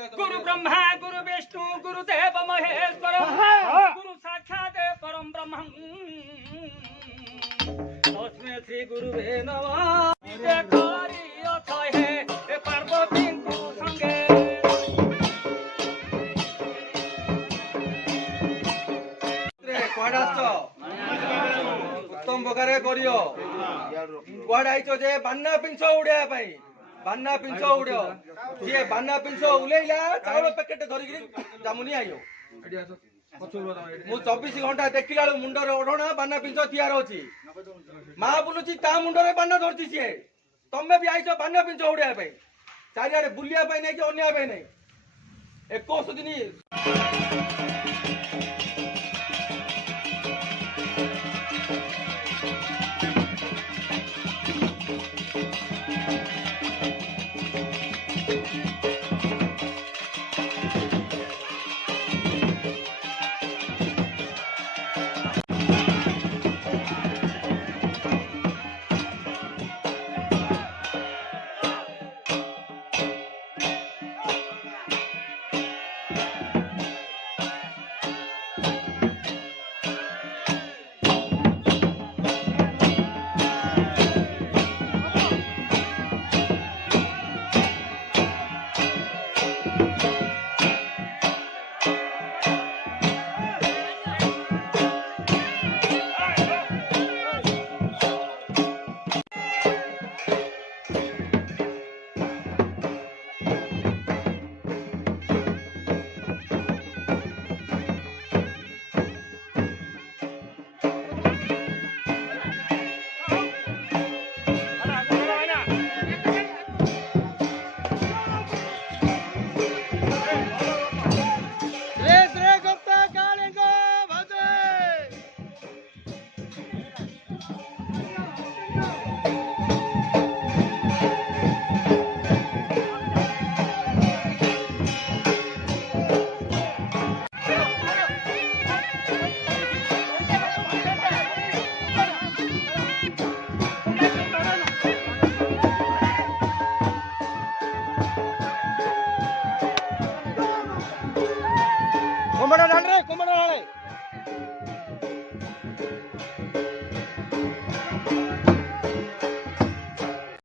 गुरु ब्रह्मा गुरु विष्णु गुरुदेव महेश्वर गुरु साक्षात् परम ब्रह्म तस्मै श्री गुरुवे नमः। पार्वती को संगे उत्तम प्रकार करियो कुआडे आइचो जे बान्ना पिंछ उड़िया पाई बान्ना पिंछ उड़ियो जे बान्ना पिंछ उलेइला चाउल पैकेट धरिक जामुनी आइयो मु 24 घंटा देखिला मुंडर ओढणा बान्ना पिंछ तियार अछि मा बुलुची ता मुंडरे बान्ना धरती सी तमे भी आइचो बान्ना पिंछ उड़िया पाई चारियाडे बुलिया पाई नै कि अन्या पाई नै 21 दिन